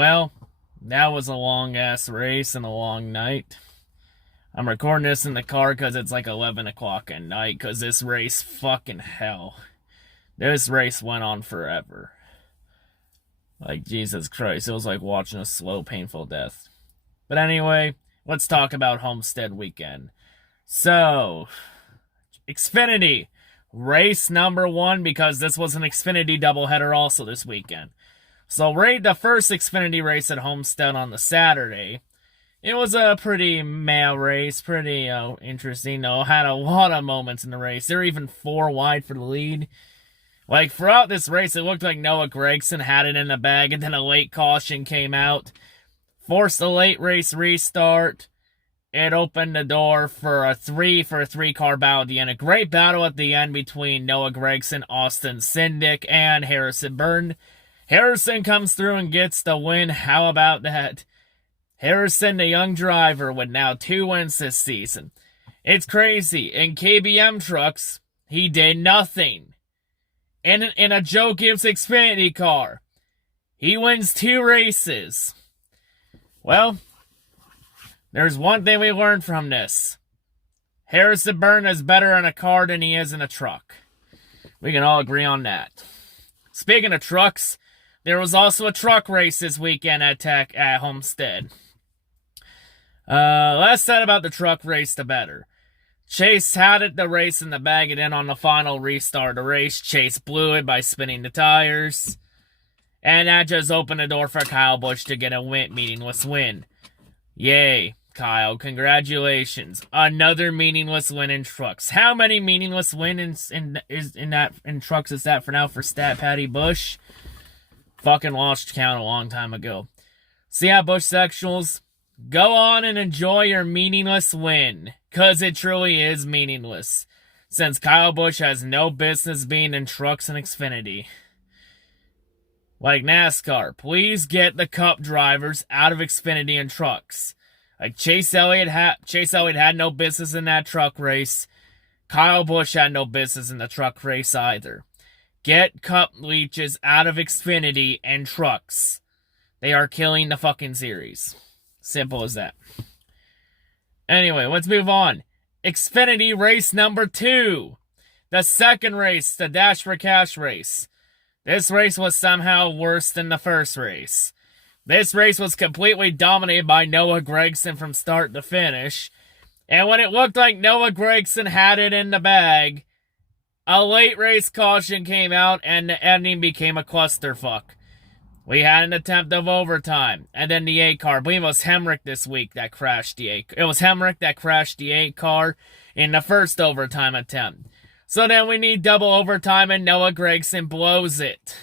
Well, that was a long-ass race and a long night. I'm recording this in the car because it's like 11 o'clock at night because this race, fucking hell. This race went on forever. Like, Jesus Christ, it was like watching a slow, painful death. But anyway, let's talk about Homestead weekend. So, Xfinity, race number 1, because this was an Xfinity doubleheader also this weekend. So, the first Xfinity race at Homestead on the Saturday. It was a pretty meh race, pretty interesting. Had a lot of moments in the race. They were even 4 wide for the lead. Like, throughout this race, it looked like Noah Gragson had it in the bag, and then a late caution came out, forced a late race restart. It opened the door for a 3-car battle at the end. A great battle at the end between Noah Gragson, Austin Cindric, and Harrison Burton. Harrison comes through and gets the win. How about that? Harrison, the young driver, with now 2 wins this season. It's crazy. In KBM trucks, he did nothing. In a Joe Gibbs Xfinity car, he wins 2 races. Well, there's one thing we learned from this. Harrison Burton is better in a car than he is in a truck. We can all agree on that. Speaking of trucks, there was also a truck race this weekend at Homestead. Less said about the truck race, the better. Chase had the race in the bag, and then on the final restart of the race, Chase blew it by spinning the tires. And that just opened the door for Kyle Busch to get a meaningless win. Yay, Kyle. Congratulations. Another meaningless win in trucks. How many meaningless wins in trucks is that for now for Stat Patty Busch? Fucking lost count a long time ago. See how Busch sectionals? Go on and enjoy your meaningless win. Because it truly is meaningless. Since Kyle Busch has no business being in trucks and Xfinity. Like NASCAR, please get the Cup drivers out of Xfinity and trucks. Like Chase Elliott had no business in that truck race. Kyle Busch had no business in the truck race either. Get Cup leeches out of Xfinity and trucks. They are killing the fucking series. Simple as that. Anyway, let's move on. Xfinity race number 2. The second race, the Dash for Cash race. This race was somehow worse than the first race. This race was completely dominated by Noah Gragson from start to finish. And when it looked like Noah Gragson had it in the bag, a late race caution came out and the ending became a clusterfuck. We had an attempt of overtime, and then the 8-car. I believe it was Hemrick this week that crashed the 8. It was Hemrick that crashed the 8-car in the first overtime attempt. So then we need double overtime, and Noah Gragson blows it.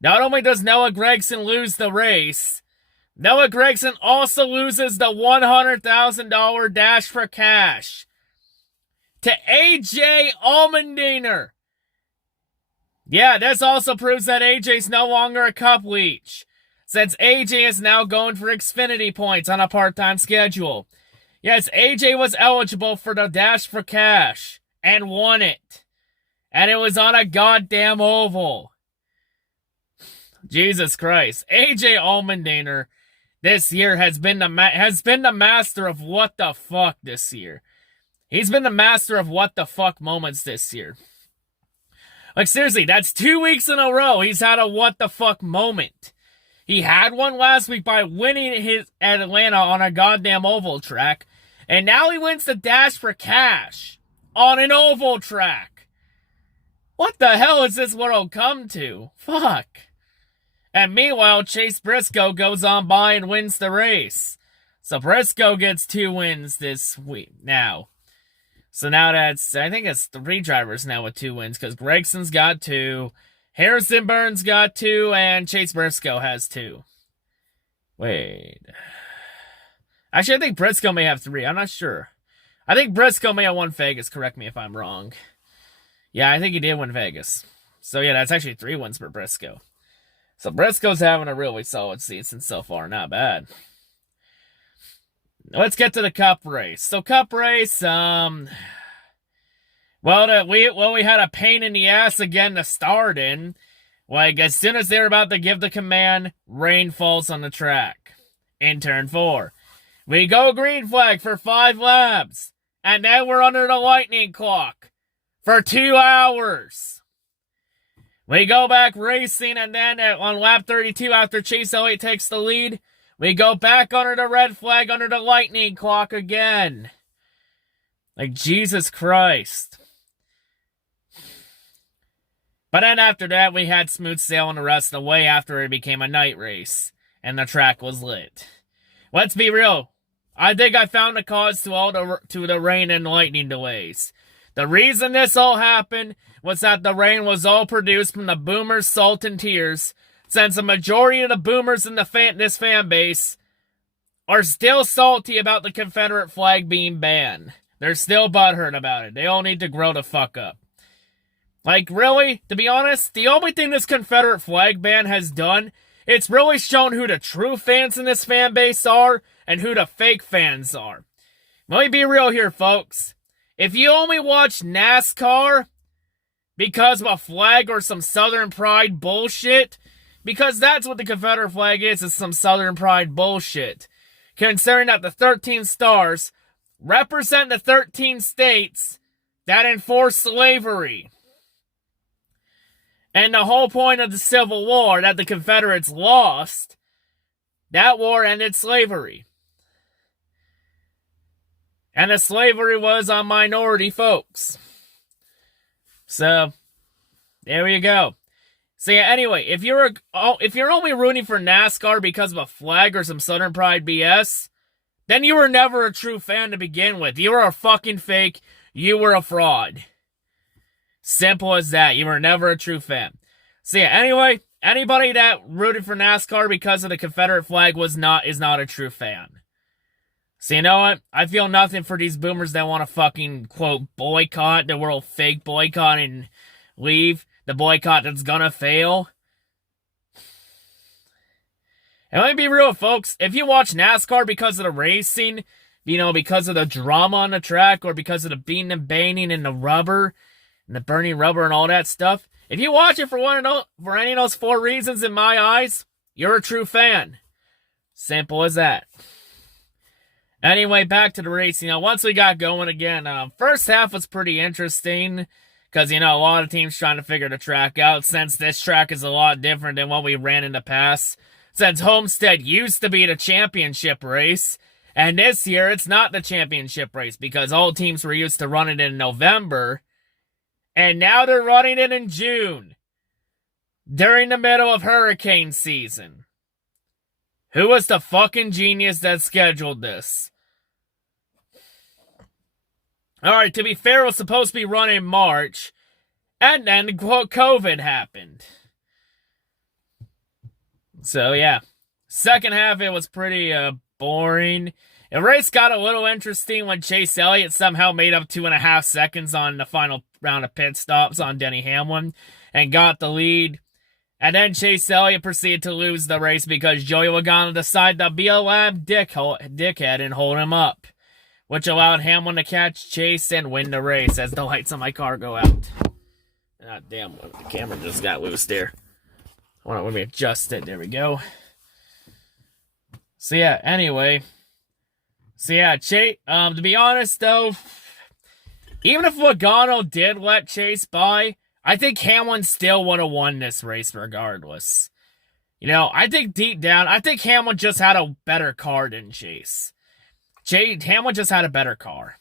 Not only does Noah Gragson lose the race, Noah Gragson also loses the $100,000 Dash for Cash to AJ Allmendinger. Yeah, this also proves that AJ's no longer a Cup leech, since AJ is now going for Xfinity points on a part-time schedule. Yes, AJ was eligible for the Dash for Cash, and won it. And it was on a goddamn oval. Jesus Christ. AJ Allmendinger this year has been the master of what the fuck this year. He's been the master of what the fuck moments this year. Like, seriously, that's 2 weeks in a row he's had a what the fuck moment. He had one last week by winning his at Atlanta on a goddamn oval track. And now he wins the Dash for Cash on an oval track. What the hell is this world come to? Fuck. And meanwhile, Chase Briscoe goes on by and wins the race. So Briscoe gets 2 wins this week now. So now that's, I think it's 3 drivers now with 2 wins, because Gregson's got 2, Harrison Burton's got 2, and Chase Briscoe has 2. Wait. Actually, I think Briscoe may have 3. I'm not sure. I think Briscoe may have won Vegas. Correct me if I'm wrong. Yeah, I think he did win Vegas. So yeah, that's actually 3 wins for Briscoe. So Briscoe's having a really solid season so far. Not bad. Let's get to the Cup race. So Cup race, we had a pain in the ass again to start in. Like, as soon as they're about to give the command, rain falls on the track. In turn 4. We go green flag for 5 laps. And then we're under the lightning clock for 2 hours. We go back racing, and then on lap 32, after Chase Elliott takes the lead, we go back under the red flag under the lightning clock again. Like, Jesus Christ. But then after that, we had smooth sailing the rest of the way after it became a night race, and the track was lit. Let's be real. I think I found the cause to the rain and lightning delays. The reason this all happened was that the rain was all produced from the boomers' salt and tears, since the majority of the boomers in this fan base are still salty about the Confederate flag being banned. They're still butthurt about it. They all need to grow the fuck up. Like, really, to be honest, the only thing this Confederate flag ban has done, it's really shown who the true fans in this fan base are and who the fake fans are. Let me be real here, folks. If you only watch NASCAR because of a flag or some Southern pride bullshit, because that's what the Confederate flag is some Southern pride bullshit. Considering that the 13 stars represent the 13 states that enforce slavery. And the whole point of the Civil War that the Confederates lost, that war ended slavery. And the slavery was on minority folks. So, there you go. So yeah, anyway, if you're only rooting for NASCAR because of a flag or some Southern pride BS, then you were never a true fan to begin with. You were a fucking fake. You were a fraud. Simple as that. You were never a true fan. So yeah, anyway, anybody that rooted for NASCAR because of the Confederate flag is not a true fan. So you know what? I feel nothing for these boomers that want to fucking, quote, boycott the world, fake boycott and leave. The boycott that's gonna fail. And let me be real, folks. If you watch NASCAR because of the racing, because of the drama on the track, or because of the beating and banging and the rubber, and the burning rubber and all that stuff, if you watch it for any of those 4 reasons, in my eyes, you're a true fan. Simple as that. Anyway, back to the race. Once we got going again, first half was pretty interesting. Because, a lot of teams trying to figure the track out, since this track is a lot different than what we ran in the past. Since Homestead used to be the championship race, and this year it's not the championship race, because all teams were used to running it in November, and now they're running it in June, during the middle of hurricane season. Who was the fucking genius that scheduled this? Alright, to be fair, it was supposed to be run in March, and then COVID happened. So, yeah. Second half, it was pretty boring. The race got a little interesting when Chase Elliott somehow made up 2.5 seconds on the final round of pit stops on Denny Hamlin, and got the lead. And then Chase Elliott proceeded to lose the race because Joey Logano decided to be a lab dickhead and hold him up, which allowed Hamlin to catch Chase and win the race as the lights on my car go out. Ah, damn, the camera just got loose there. Hold on, let me adjust it. There we go. So yeah, anyway. So yeah, Chase, to be honest though, even if Logano did let Chase by, I think Hamlin still would have won this race regardless. I think deep down, I think Hamlin just had a better car than Chase. Hamlin just had a better car.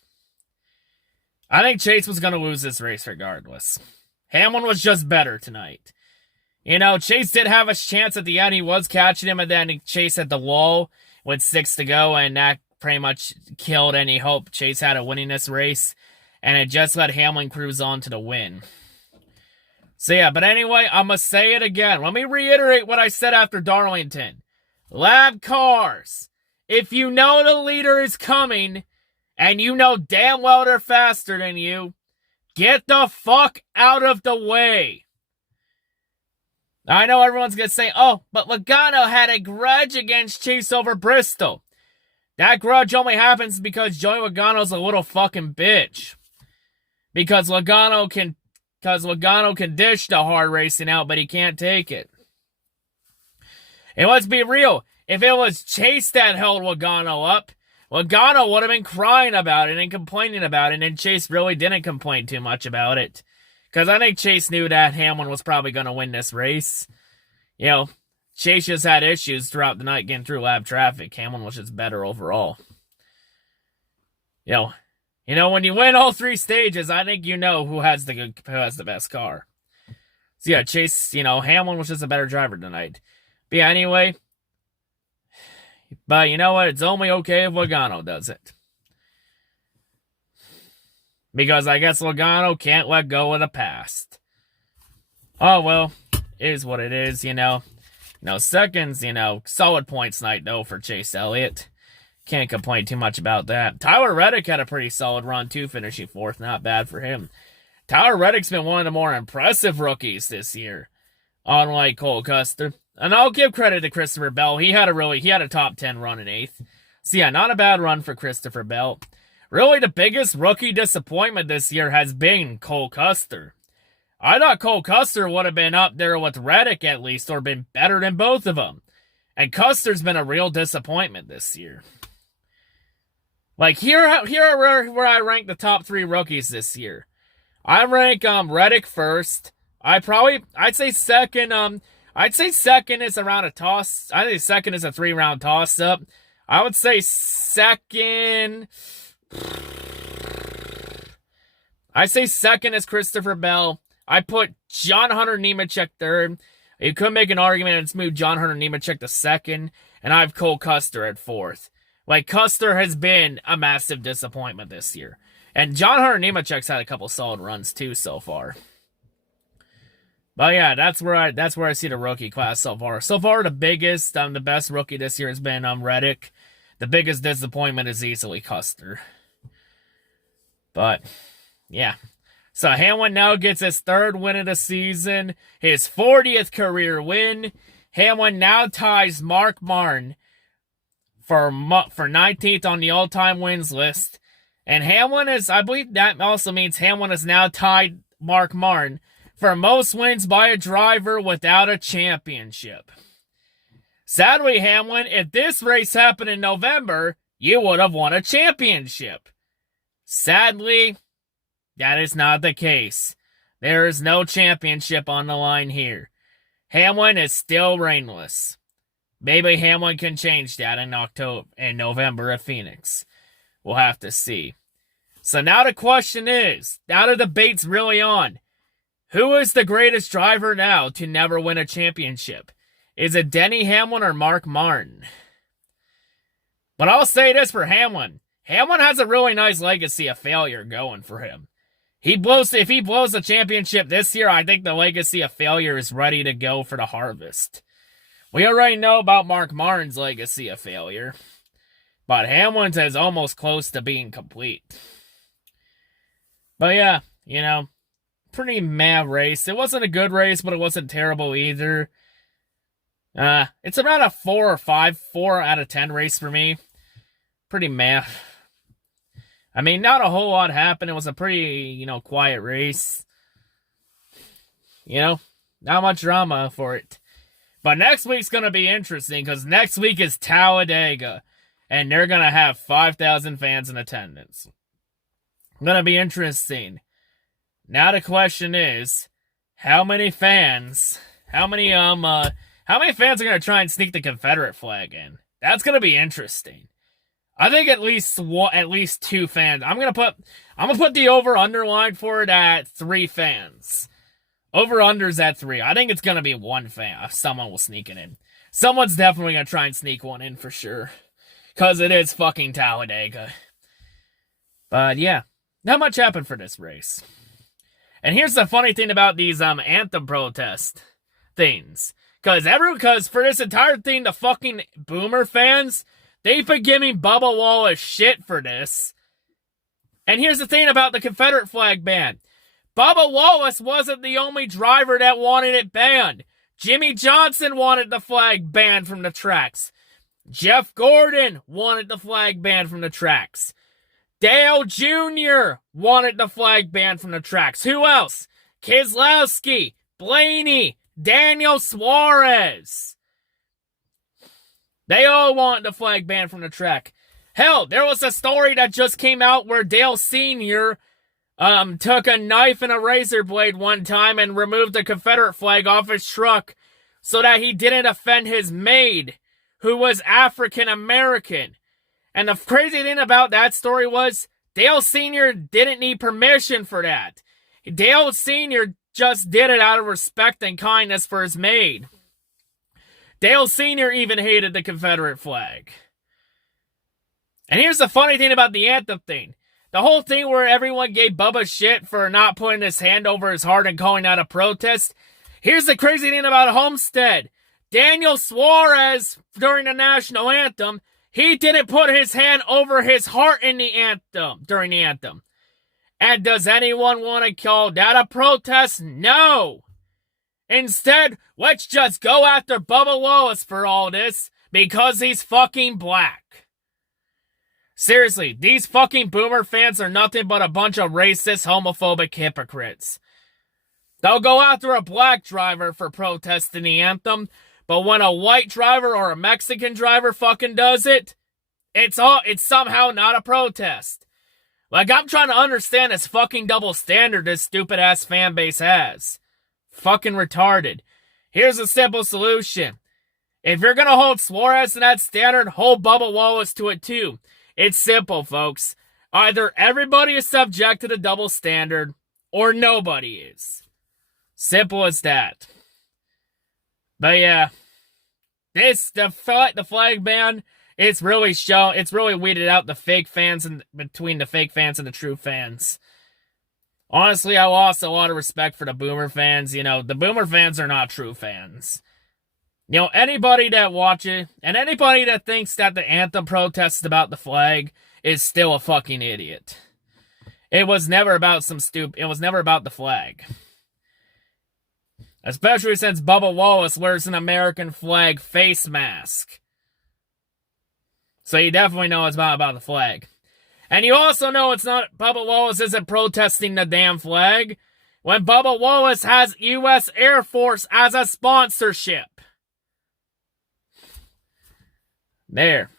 I think Chase was going to lose this race regardless. Hamlin was just better tonight. Chase did have a chance at the end. He was catching him, and then Chase at the wall with 6 to go, and that pretty much killed any hope Chase had of winning this race, and it just let Hamlin cruise on to the win. So yeah, but anyway, I'm going to say it again. Let me reiterate what I said after Darlington. Lab cars. If you know the leader is coming, and you know damn well they're faster than you, get the fuck out of the way. I know everyone's going to say, oh, but Logano had a grudge against Chase over Bristol. That grudge only happens because Joey Logano's a little fucking bitch. Because Logano can because Logano can dish the hard racing out, but he can't take it. And let's be real, if it was Chase that held Logano up, Logano would have been crying about it and complaining about it, and Chase really didn't complain too much about it. Because I think Chase knew that Hamlin was probably going to win this race. You know, Chase just had issues throughout the night getting through lap traffic. Hamlin was just better overall. You know, when you win all 3 stages, I think you know who has the best car. So yeah, Chase, Hamlin was just a better driver tonight. But yeah, anyway. But you know what? It's only okay if Logano does it. Because I guess Logano can't let go of the past. Oh, well, it is what it is, seconds, solid points night, though, for Chase Elliott. Can't complain too much about that. Tyler Reddick had a pretty solid run, too, finishing 4th. Not bad for him. Tyler Reddick's been one of the more impressive rookies this year, unlike Cole Custer. And I'll give credit to Christopher Bell. He had a top 10 run in 8th. So yeah, not a bad run for Christopher Bell. Really, the biggest rookie disappointment this year has been Cole Custer. I thought Cole Custer would have been up there with Reddick at least, or been better than both of them. And Custer's been a real disappointment this year. Like, here where I rank the top 3 rookies this year. I rank Reddick first. I'd say second. I'd say second is around a toss. I think second is a 3-round toss-up. I would say second. I say second is Christopher Bell. I put John Hunter Nemechek third. You could make an argument and move John Hunter Nemechek to second. And I have Cole Custer at 4th. Like, Custer has been a massive disappointment this year. And John Hunter Nemechek's had a couple solid runs, too, so far. But yeah, that's where I see the rookie class so far. So far, the best rookie this year has been Reddick. The biggest disappointment is easily Custer. But yeah, so Hamlin now gets his 3rd win of the season, his 40th career win. Hamlin now ties Mark Martin for 19th on the all-time wins list, and I believe that also means Hamlin has now tied Mark Martin for most wins by a driver without a championship. Sadly, Hamlin, if this race happened in November, you would have won a championship. Sadly, that is not the case. There is no championship on the line here. Hamlin is still reignless. Maybe Hamlin can change that in November at Phoenix. We'll have to see. So now the question is, now the debate's really on. Who is the greatest driver now to never win a championship? Is it Denny Hamlin or Mark Martin? But I'll say this for Hamlin. Hamlin has a really nice legacy of failure going for him. If he blows the championship this year, I think the legacy of failure is ready to go for the harvest. We already know about Mark Martin's legacy of failure. But Hamlin's is almost close to being complete. But yeah, pretty meh race. It wasn't a good race, but it wasn't terrible either. It's around a 4 out of 10 race for me. Pretty meh. I mean, not a whole lot happened. It was a pretty, quiet race. Not much drama for it. But next week's going to be interesting, because next week is Talladega. And they're going to have 5,000 fans in attendance. Going to be interesting. Now the question is, how many fans are going to try and sneak the Confederate flag in? That's going to be interesting. I think at least 2 fans. I'm gonna put the over/under line for it at 3 fans. Over/under's at 3. I think it's gonna be 1 fan. Someone will sneak it in. Someone's definitely gonna try and sneak one in for sure, cause it is fucking Talladega. But yeah, not much happened for this race. And here's the funny thing about these anthem protest things, cause for this entire thing, the fucking Boomer fans. They've been giving Bubba Wallace shit for this. And here's the thing about the Confederate flag ban. Bubba Wallace wasn't the only driver that wanted it banned. Jimmy Johnson wanted the flag banned from the tracks. Jeff Gordon wanted the flag banned from the tracks. Dale Jr. wanted the flag banned from the tracks. Who else? Keselowski, Blaney, Daniel Suarez. They all want the flag banned from the track. Hell, there was a story that just came out where Dale Sr. Took a knife and a razor blade one time and removed the Confederate flag off his truck so that he didn't offend his maid, who was African American. And the crazy thing about that story was Dale Sr. didn't need permission for that. Dale Sr. just did it out of respect and kindness for his maid. Dale Sr. even hated the Confederate flag. And here's the funny thing about the anthem thing. The whole thing where everyone gave Bubba shit for not putting his hand over his heart and calling out a protest. Here's the crazy thing about Homestead. Daniel Suarez, during the national anthem, he didn't put his hand over his heart in the anthem, during the anthem. And does anyone want to call that a protest? No. Instead, let's just go after Bubba Wallace for all this, because he's fucking black. Seriously, these fucking boomer fans are nothing but a bunch of racist, homophobic hypocrites. They'll go after a black driver for protesting the anthem, but when a white driver or a Mexican driver fucking does it, it's somehow not a protest. Like, I'm trying to understand this fucking double standard this stupid-ass fan base has. Fucking retarded. Here's a simple solution. If you're gonna hold Suarez to that standard, hold Bubba Wallace to it too. It's simple, folks. Either everybody is subject to the double standard, or nobody is. Simple as that. But yeah, the flag ban, it's really weeded out the fake fans between the fake fans and the true fans. Honestly, I lost a lot of respect for the boomer fans. You know, the boomer fans are not true fans. You know, anybody that watches and anybody that thinks that the anthem protest is about the flag is still a fucking idiot. It was never about it was never about the flag. Especially since Bubba Wallace wears an American flag face mask. So you definitely know it's not about the flag. And you also know Bubba Wallace isn't protesting the damn flag when Bubba Wallace has U.S. Air Force as a sponsorship. There.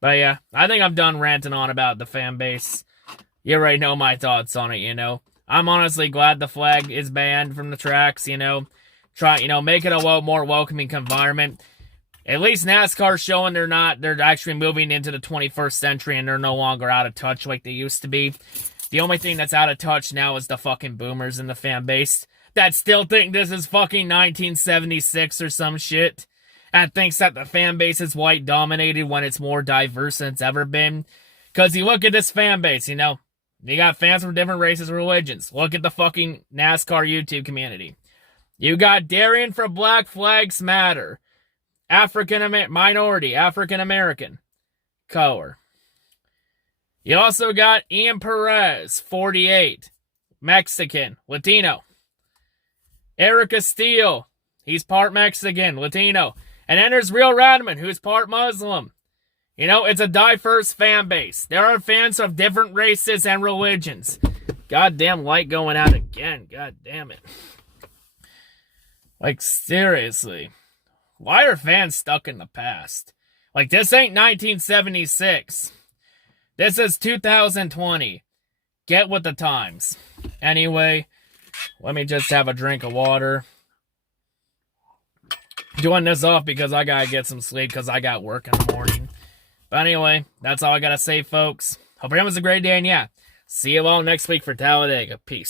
But yeah, I think I'm done ranting on about the fan base. You already know my thoughts on it, you know. I'm honestly glad the flag is banned from the tracks, you know. Make it a more welcoming environment. At least NASCAR's showing they're actually moving into the 21st century and they're no longer out of touch like they used to be. The only thing that's out of touch now is the fucking boomers in the fan base that still think this is fucking 1976 or some shit. And thinks that the fan base is white dominated when it's more diverse than it's ever been. Because you look at this fan base, you know. You got fans from different races and religions. Look at the fucking NASCAR YouTube community. You got Darian for Black Flags Matter. African American color. You also got Ian Perez, 48, Mexican, Latino. Erica Steele, he's part Mexican, Latino. And then there's Real Radman, who's part Muslim. You know, it's a diverse fan base. There are fans of different races and religions. Goddamn light going out again. God damn it. Like, seriously. Why are fans stuck in the past? Like, this ain't 1976. This is 2020. Get with the times. Anyway, let me just have a drink of water. Doing this off because I gotta get some sleep because I got work in the morning. But anyway, that's all I gotta say, folks. Hope everyone's a great day, and yeah, see you all next week for Talladega. Peace.